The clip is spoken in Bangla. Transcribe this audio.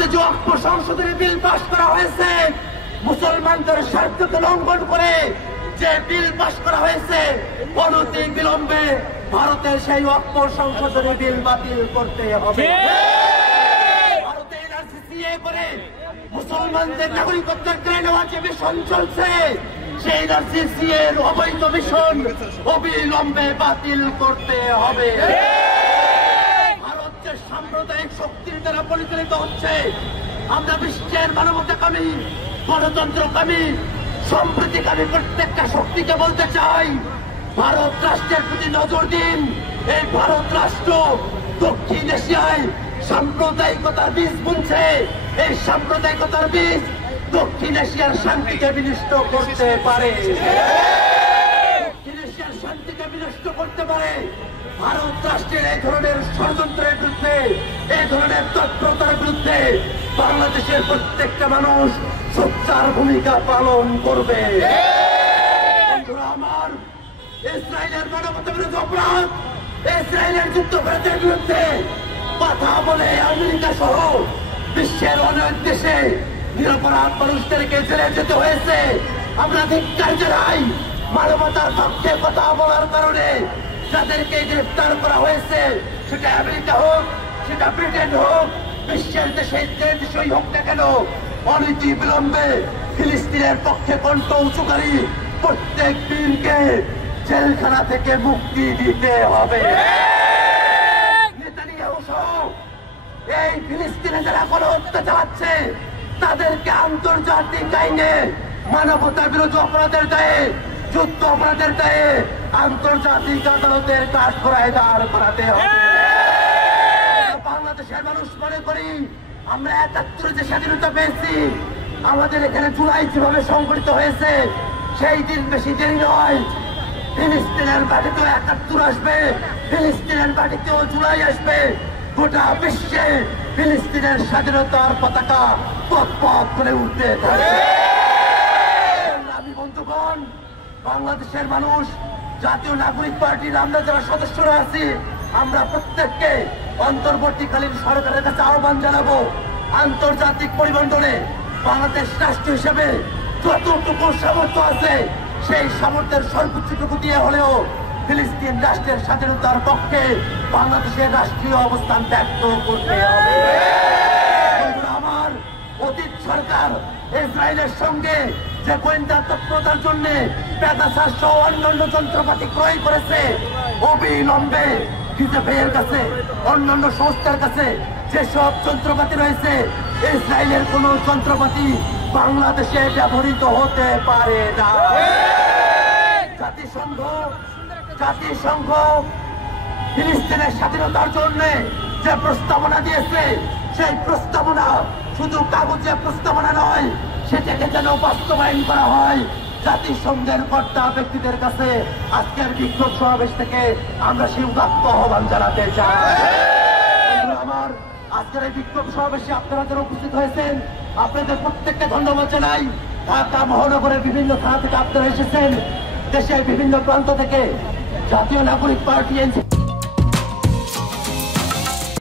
ভারতে যে অক্ষ সংশোধনী বিল পাশ করা হয়েছে, মুসলমানদের স্বার্থকে লঙ্ঘন করে যে বিল পাশ করা হয়েছে, অনতি বিলম্বে ভারতের সেই অক্ষ সংশোধনী বিল বাতিল করতে হবে। ভারতে এনআরসি করে মুসলমানদের নাগরিকত্বের কেড়ে নেওয়ার যে মিশন চলছে, সেই এনআরসি এর অবৈধ মিশন অবিলম্বে বাতিল করতে হবে। ভারত যে সাম্প্রদায়িক শক্তির দ্বারা পরিচালিত হচ্ছে, আমরা বিশ্বের মানবতাকামী, গণতন্ত্রকামী, সম্প্রীতিকামী প্রত্যেকটা শক্তিকে বলতে চাই, ভারত রাষ্ট্রের প্রতি নজর দিন। এই ভারত রাষ্ট্র দক্ষিণ এশিয়ায় সাম্প্রদায়িকতার বীজ বুনছে। এই সাম্প্রদায়িকতার বীজ দক্ষিণ এশিয়ার শান্তিকে বিনষ্ট করতে পারে, দক্ষিণ এশিয়ার শান্তিকে বিনষ্ট করতে পারে। ভারত রাষ্ট্রের এই ধরনের ষড়যন্ত্রের বিরুদ্ধে, এই ধরনের তৎপরতার বিরুদ্ধে বাংলাদেশের প্রত্যেকটা মানুষ সোচ্চার ভূমিকা পালন করবে। আমার ইসরায়েলের মানবতা বিরোধী অপরাধ, ইসরায়েলের যুদ্ধকারীদের বিরুদ্ধে কথা বলে আমেরিকা সহ বিশ্বের অনেক দেশে নিরপরাধ মানুষদেরকে জেলে যেতে হয়েছে। আমরা ধিক্কার জানাই, মানবতার পক্ষে কথা বলার কারণে যাদেরকে গ্রেফতার করা হয়েছে, সেটা আমেরিকা হোক, সেটা ব্রিটেন হোক, বিশ্বের দেশে যে দেশই হোক না কেন, অনতি বিলম্বে ফিলিস্তিনের পক্ষে কণ্ঠ উঁচুকারী প্রত্যেক বীরকে জেলখানা থেকে মুক্তি দিতে হবে। নেতানিয়াহু সহ এই ফিলিস্তিনে যারা গণহত্যা চালাচ্ছে, তাদেরকে আন্তর্জাতিক আইনে মানবতা বিরোধী অপরাধের দায়ে, যুদ্ধ অপরাধের দায়ে আন্তর্জাতিক আদালতের কাঠগড়ায় দাঁড় করাতে হবে। বাংলাদেশের মানুষ মনে করি, আমরা ৭১ যে স্বাধীনতা পেয়েছি, আমাদের এখানে জুলাই যেভাবে সংগঠিত হয়েছে, সেই দিন বেশি দেরি নয়। ফিলিস্তিনের মাটিতেও ৭১ আসবে, ফিলিস্তিনের মাটিতেও জুলাই আসবে। গোটা বিশ্বে ফিলিস্তিনের স্বাধীনতার পতাকা পথ পথ করে উঠতে থাকবে। আমি বন্ধুগণ, বাংলাদেশের মানুষ, জাতীয় নাগরিক পার্টির আমরা যারা সদস্যরা আছি, আমরা প্রত্যেককে অন্তর্বর্তীকালীন সরকারের কাছে আহ্বান জানাবো, আন্তর্জাতিক পরিমণ্ডলে বাংলাদেশ রাষ্ট্র হিসেবে যতটুকু সামর্থ্য আছে, সেই সামর্থ্যের সর্বোচ্চটুকু দিয়ে হলেও ফিলিস্তিন রাষ্ট্রের স্বাধীনতার পক্ষে বাংলাদেশের রাষ্ট্রীয় অবস্থান ব্যক্ত করতে হবে। আমার অতীত সরকার ইসরায়েলের সঙ্গে যে গোয়েন্দা তৎপরতার জন্য পেগাসাস সহ অন্যান্য যন্ত্রপাতি ক্রয় করেছে, অবিলম্বে ডিজিএফআইয়ের কাছে, অন্যান্য সংস্থার কাছে যেসব যন্ত্রপাতি রয়েছে, ইসরায়েলের কোন যন্ত্রপাতি বাংলাদেশে ব্যবহৃত হতে পারে না। জাতিসংঘ ফিলিস্তিনের স্বাধীনতার জন্য যে প্রস্তাবনা দিয়েছে, সেই প্রস্তাবনা শুধু কাগজে প্রস্তাবনা নয়, সেটাকে যেন বাস্তবায়ন করা হয়। জাতিসংঘের কর্তা ব্যক্তিদের কাছে আজকের বিক্ষোভ সমাবেশ থেকে আমরা সেই উদাত্ত আহ্বান জানাতে চাই। আমার আজকের এই বিক্ষোভ সমাবেশে আপনারা যারা উপস্থিত হয়েছেন, আপনাদের প্রত্যেককে ধন্যবাদ জানাই। ঢাকা মহানগরের বিভিন্ন থানা থেকে আপনারা এসেছেন, দেশের বিভিন্ন প্রান্ত থেকে। জাতীয় নাগরিক পার্টি